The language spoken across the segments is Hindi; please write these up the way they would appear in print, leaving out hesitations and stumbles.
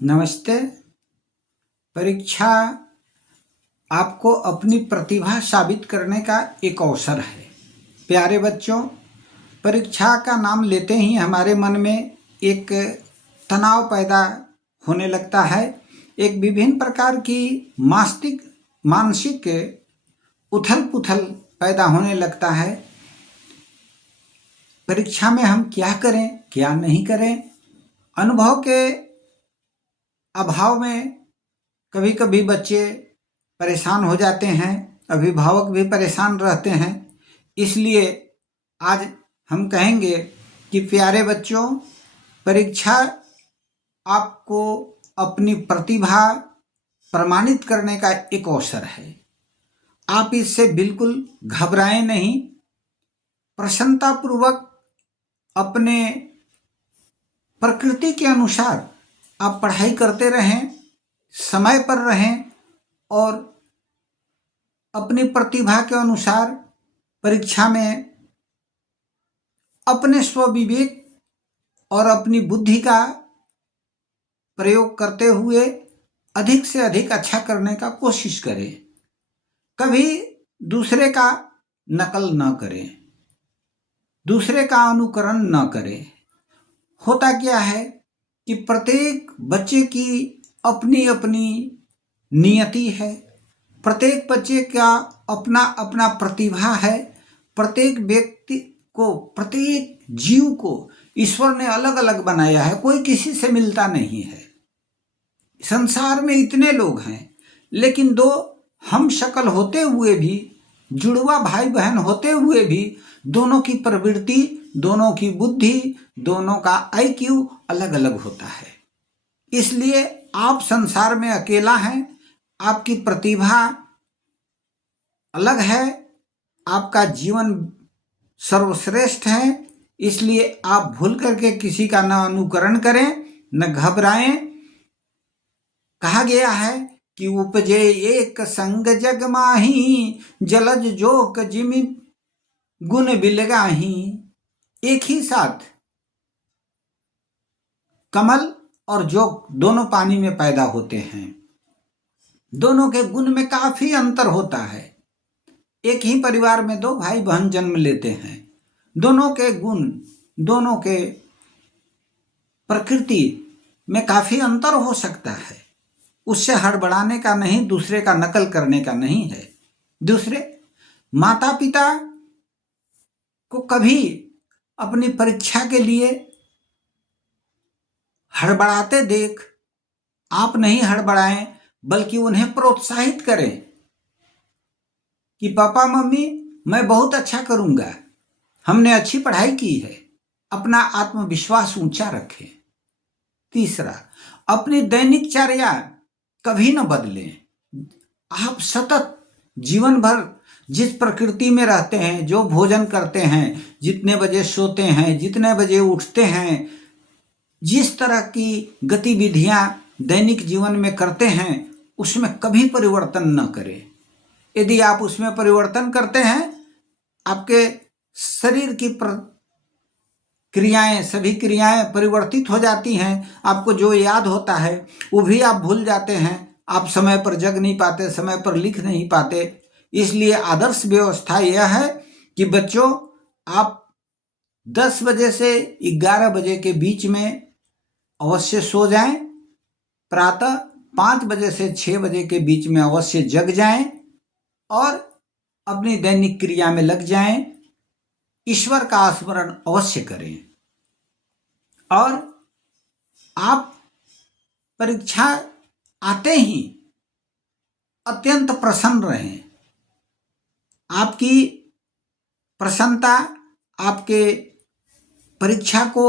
नमस्ते। परीक्षा आपको अपनी प्रतिभा साबित करने का एक अवसर है। प्यारे बच्चों, परीक्षा का नाम लेते ही हमारे मन में एक तनाव पैदा होने लगता है। एक विभिन्न प्रकार की मानसिक उथल पुथल पैदा होने लगता है। परीक्षा में हम क्या करें, क्या नहीं करें। अनुभव के अभाव में कभी कभी बच्चे परेशान हो जाते हैं, अभिभावक भी परेशान रहते हैं। इसलिए आज हम कहेंगे कि प्यारे बच्चों, परीक्षा आपको अपनी प्रतिभा प्रमाणित करने का एक अवसर है। आप इससे बिल्कुल घबराएं नहीं। प्रसन्नतापूर्वक अपने प्रकृति के अनुसार आप पढ़ाई करते रहें, समय पर रहें और अपनी प्रतिभा के अनुसार परीक्षा में अपने स्वविवेक और अपनी बुद्धि का प्रयोग करते हुए अधिक से अधिक अच्छा करने का कोशिश करें। कभी दूसरे का नकल न करें, दूसरे का अनुकरण न करें। होता क्या है कि प्रत्येक बच्चे की अपनी अपनी नियति है, प्रत्येक बच्चे का अपना अपना प्रतिभा है। प्रत्येक व्यक्ति को, प्रत्येक जीव को ईश्वर ने अलग अलग बनाया है, कोई किसी से मिलता नहीं है। संसार में इतने लोग हैं, लेकिन दो हम शक्ल होते हुए भी, जुड़वा भाई बहन होते हुए भी, दोनों की प्रवृत्ति, दोनों की बुद्धि, दोनों का IQ अलग अलग होता है। इसलिए आप संसार में अकेला हैं। आपकी प्रतिभा अलग है, आपका जीवन सर्वश्रेष्ठ है। इसलिए आप भूल करके किसी का न अनुकरण करें, न घबराएं। कहा गया है कि उपजे एक संग जग माही, जलज जोक जिमि गुण बिलगाही। एक ही साथ कमल और जोक दोनों पानी में पैदा होते हैं। दोनों के गुण में काफी अंतर होता है। एक ही परिवार में दो भाई बहन जन्म लेते हैं, दोनों के गुण, दोनों के प्रकृति में काफी अंतर हो सकता है। उससे हड़बड़ाने का नहीं, दूसरे का नकल करने का नहीं है। दूसरे, माता पिता को कभी अपनी परीक्षा के लिए हड़बड़ाते देख आप नहीं हड़बड़ाएं, बल्कि उन्हें प्रोत्साहित करें कि पापा मम्मी मैं बहुत अच्छा करूंगा, हमने अच्छी पढ़ाई की है। अपना आत्मविश्वास ऊंचा रखें। तीसरा, अपनी दैनिकचर्या कभी न बदलें। आप सतत जीवन भर जिस प्रकृति में रहते हैं, जो भोजन करते हैं, जितने बजे सोते हैं, जितने बजे उठते हैं, जिस तरह की गतिविधियां दैनिक जीवन में करते हैं, उसमें कभी परिवर्तन न करें। यदि आप उसमें परिवर्तन करते हैं, आपके शरीर की क्रियाएं, सभी क्रियाएं परिवर्तित हो जाती हैं। आपको जो याद होता है वो भी आप भूल जाते हैं। आप समय पर जग नहीं पाते, समय पर लिख नहीं पाते। इसलिए आदर्श व्यवस्था यह है कि बच्चों, आप 10 बजे से 11 बजे के बीच में अवश्य सो जाएं। प्रातः 5 बजे से 6 बजे के बीच में अवश्य जग जाएं और अपनी दैनिक क्रिया में लग जाएं। ईश्वर का स्मरण अवश्य करें और आप परीक्षा आते ही अत्यंत प्रसन्न रहें। आपकी प्रसन्नता आपके परीक्षा को,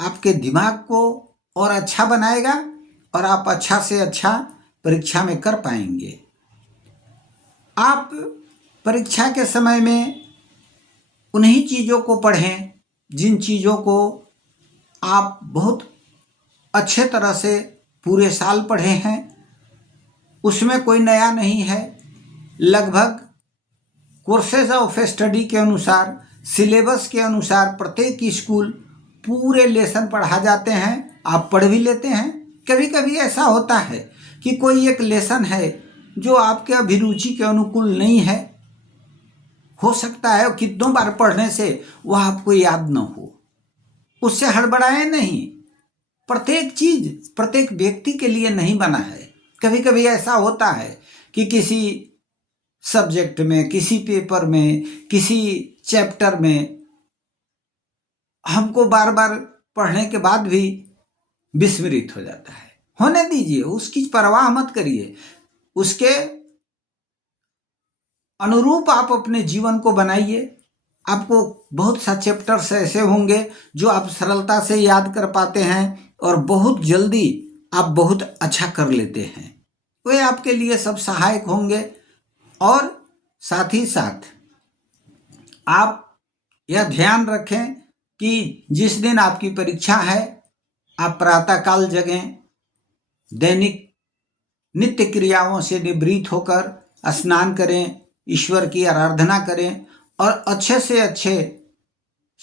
आपके दिमाग को और अच्छा बनाएगा और आप अच्छा से अच्छा परीक्षा में कर पाएंगे। आप परीक्षा के समय में उन्हीं चीज़ों को पढ़ें जिन चीज़ों को आप बहुत अच्छे तरह से पूरे साल पढ़े हैं। उसमें कोई नया नहीं है। लगभग कोर्सेज ऑफ स्टडी के अनुसार, सिलेबस के अनुसार प्रत्येक स्कूल पूरे लेसन पढ़ा जाते हैं। आप पढ़ भी लेते हैं कभी कभी ऐसा होता है कि कोई एक लेसन है जो आपके अभिरुचि के अनुकूल नहीं है, हो सकता है कितनों बार पढ़ने से वह आपको याद न हो। उससे हड़बड़ाए नहीं। प्रत्येक चीज प्रत्येक व्यक्ति के लिए नहीं बना है। कभी कभी ऐसा होता है कि किसी सब्जेक्ट में, किसी पेपर में, किसी चैप्टर में हमको बार बार पढ़ने के बाद भी विस्मृत हो जाता है। होने दीजिए, उसकी परवाह मत करिए। उसके अनुरूप आप अपने जीवन को बनाइए। आपको बहुत सा चैप्टर्स ऐसे होंगे जो आप सरलता से याद कर पाते हैं और बहुत जल्दी आप बहुत अच्छा कर लेते हैं। वे आपके लिए सब सहायक होंगे। और साथ ही साथ आप यह ध्यान रखें कि जिस दिन आपकी परीक्षा है, आप प्रातःकाल जगें, दैनिक नित्य क्रियाओं से निवृत्त होकर स्नान करें, ईश्वर की आराधना करें और अच्छे से अच्छे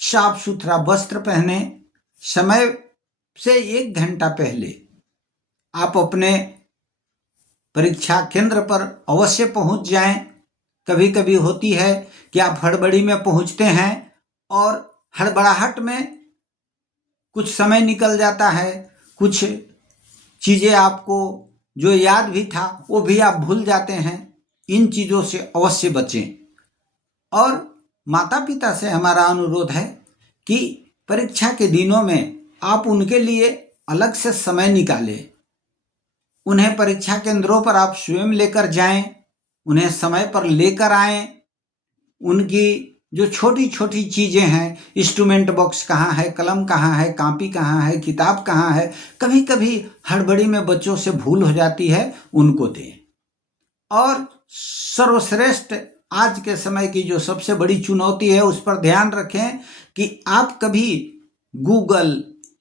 साफ सुथरा वस्त्र पहने। समय से 1 घंटा पहले आप अपने परीक्षा केंद्र पर अवश्य पहुंच जाएं। कभी कभी होती है कि आप हड़बड़ी में पहुंचते हैं और हड़बड़ाहट में कुछ समय निकल जाता है, कुछ चीज़ें आपको जो याद भी था वो भी आप भूल जाते हैं। इन चीज़ों से अवश्य बचें। और माता पिता से हमारा अनुरोध है कि परीक्षा के दिनों में आप उनके लिए अलग से समय निकालें। उन्हें परीक्षा केंद्रों पर आप स्वयं लेकर जाएं, उन्हें समय पर लेकर आएं। उनकी जो छोटी छोटी चीज़ें हैं, इंस्ट्रूमेंट बॉक्स कहाँ है, कलम कहाँ है, कॉपी कहाँ है, किताब कहाँ है, कभी कभी हड़बड़ी में बच्चों से भूल हो जाती है, उनको दें। और सर्वश्रेष्ठ आज के समय की जो सबसे बड़ी चुनौती है उस पर ध्यान रखें कि आप कभी गूगल,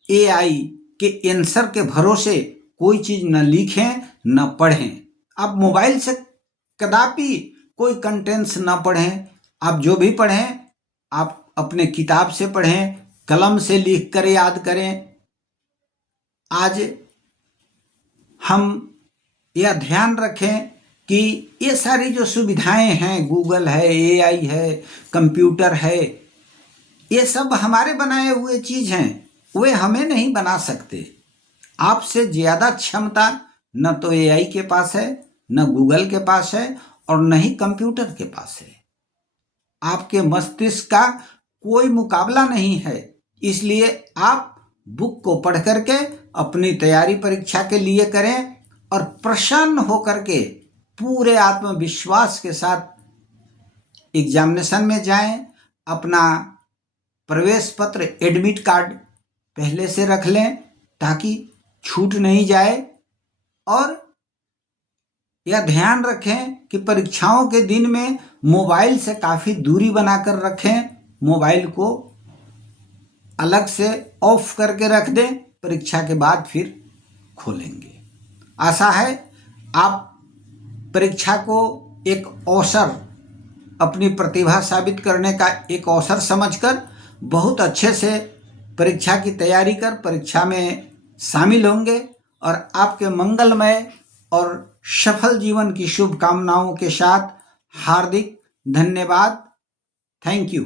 AI के आंसर के भरोसे कोई चीज़ न लिखें न पढ़ें। आप मोबाइल से कदापि कोई कंटेंट्स न पढ़ें। आप जो भी पढ़ें आप अपने किताब से पढ़ें, कलम से लिख कर याद करें। आज हम यह ध्यान रखें कि ये सारी जो सुविधाएं हैं, गूगल है, AI है, कंप्यूटर है, ये सब हमारे बनाए हुए चीज़ हैं, वे हमें नहीं बना सकते। आपसे ज़्यादा क्षमता न तो AI के पास है, न गूगल के पास है और न ही कंप्यूटर के पास है। आपके मस्तिष्क का कोई मुकाबला नहीं है। इसलिए आप बुक को पढ़ करके अपनी तैयारी परीक्षा के लिए करें और प्रसन्न होकर के पूरे आत्मविश्वास के साथ एग्जामिनेशन में जाएं। अपना प्रवेश पत्र, एडमिट कार्ड पहले से रख लें ताकि छूट नहीं जाए। और यह ध्यान रखें कि परीक्षाओं के दिन में मोबाइल से काफ़ी दूरी बनाकर रखें। मोबाइल को अलग से ऑफ करके रख दें, परीक्षा के बाद फिर खोलेंगे। आशा है आप परीक्षा को एक अवसर, अपनी प्रतिभा साबित करने का एक अवसर समझकर बहुत अच्छे से परीक्षा की तैयारी कर परीक्षा में शामिल होंगे और आपके मंगलमय और सफल जीवन की शुभकामनाओं के साथ हार्दिक धन्यवाद। Thank you.